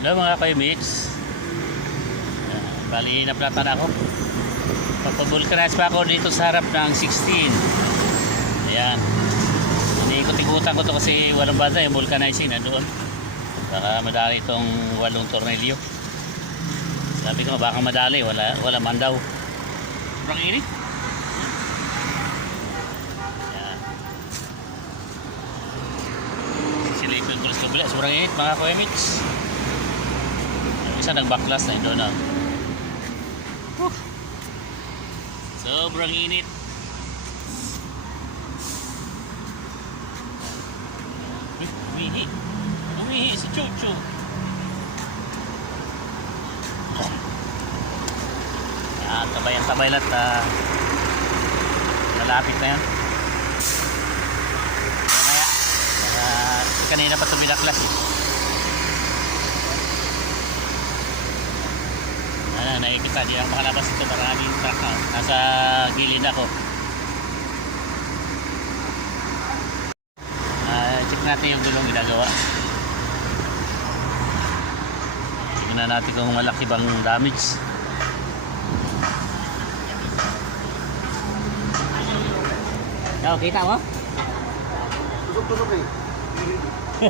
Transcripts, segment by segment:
Hello mga kaimits. Bali naplatan ako. Papabulkanize pa ako dito sa harap ng 16. Ayan. Iniikot-ikutan ko to kasi walang banda yung vulcanizing na doon. Baka madali itong 8 tornilyo. Sabi ko baka madali, wala man daw. Sobrang init. Ayan. Silipin ko sa kabila. Sobrang init mga kaimits. Isa nagbaklas na doon na. Sobrang init. Umihi si Chuchu. Yan, tabay lahat. Nalapit na yan. Kaya kanina pa ito binaklas eh. Nakikita niyo ang makalabas ito, maraming truck na nasa gilid ako. Check natin yung gulong ginagawa. Tignan natin kung malaki bang damage. Yo, kita mo? Tusok-tusok eh.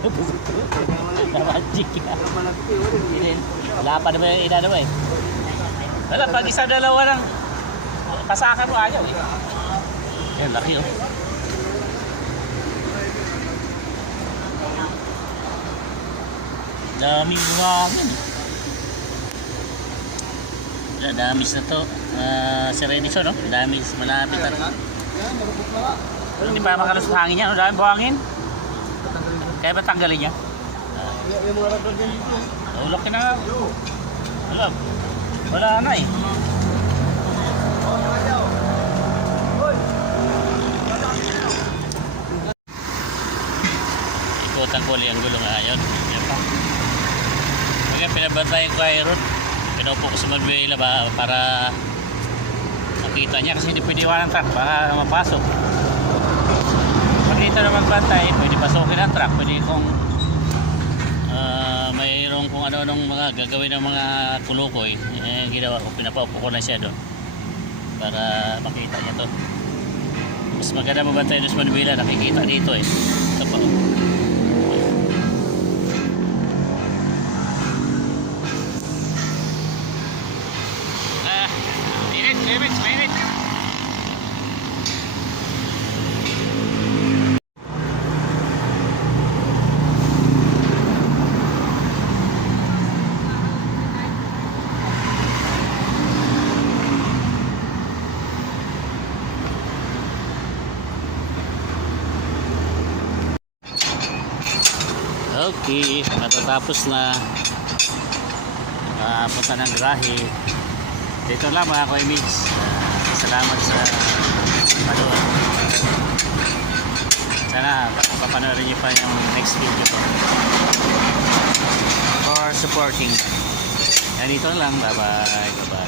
Tusok-tusok. Namajik ka. Wala pa naman yung inano eh. Wala, pag isa dalawa lang pasakan mo ayaw eh. Yan, laki oh. Daming buhangin. Damis na to. Serenison no? Damis, malapit na. Hindi pa makalas sa hangin yan. Daming buhangin. Kaya ba tanggalin niya? Yung mga ragdag yan dito. Ulok ka na nga. Wala na eh. Ikutan ko ulit ang gulong ngayon. Yan pa. Kaya pinabantayan ko kay Rod. Pinaupo ko sa Manuela para makita niya kasi hindi pwede iwanan truck. Baka mapasok. Pag dito naman bantay, pwede pasukin ang truck. Pwede kung mayroong kung ano-anong mga gagawin ng mga kulukoy ginawa ko, pinapaupo ko na siya doon para makita niya to. Mas maganda mabantay doon sa Manuela, nakikita dito eh. Ito pa mainit. Okay, matatapos na punta ng grahe. Dito lang mga kaimits. Salamat sa panood. Sana papanoorin niyo pa yung next video ko for supporting. Yan, dito lang. Bye bye.